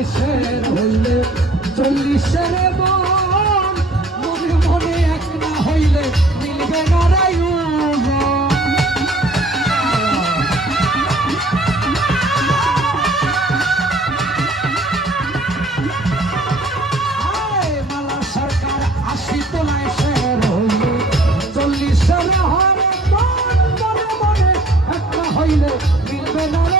বয়সের হইলে 40-এর মন মনে মনে এক না হইলে মিলবে না রে মালা সরকার 80 বয়সের হইলে 40-এর হরে মন মনে মনে এক না হইলে মিলবে না রে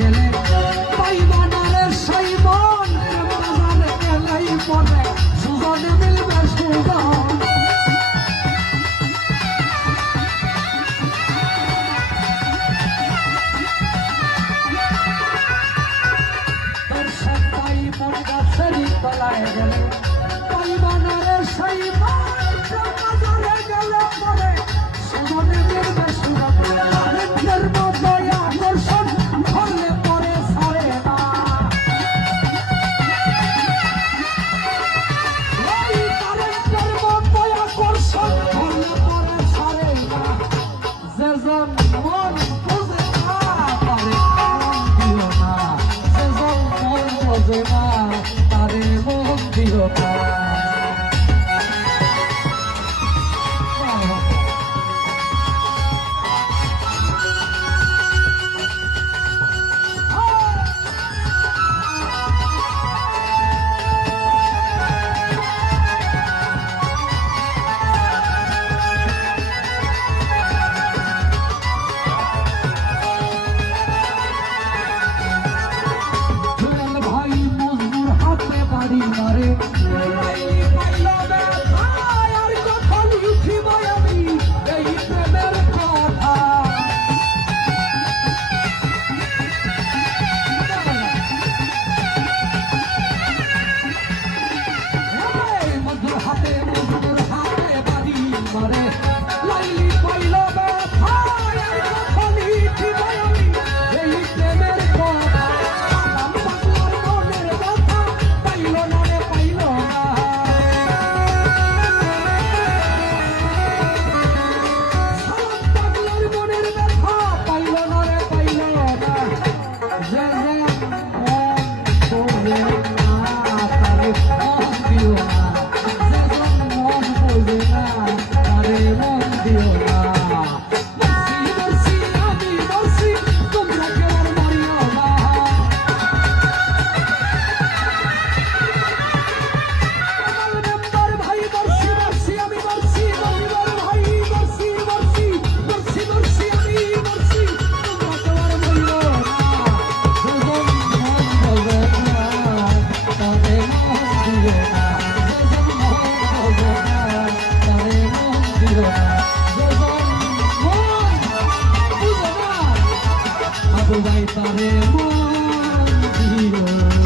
গেলে পাইবানারে সাইমন বাজারে গেলেই পরে সুজনে মিলবে সুজন তোর সাথে মন গাছেরই তলায় গেলে পাইবানারে সাইমন বাজারে গেলে পরে সুজনে মিলবে সুজন তারে মন দিল না মারে পাইলো ব্যথা আর কথা লিখিব আমি এই প্রেমের কথা মধুর হাতে বাড়ি মারে লাইলি পাইলো ব্যথা আর কথা লিখিব আমি এই প্রেমের কথা Vai para o mundo.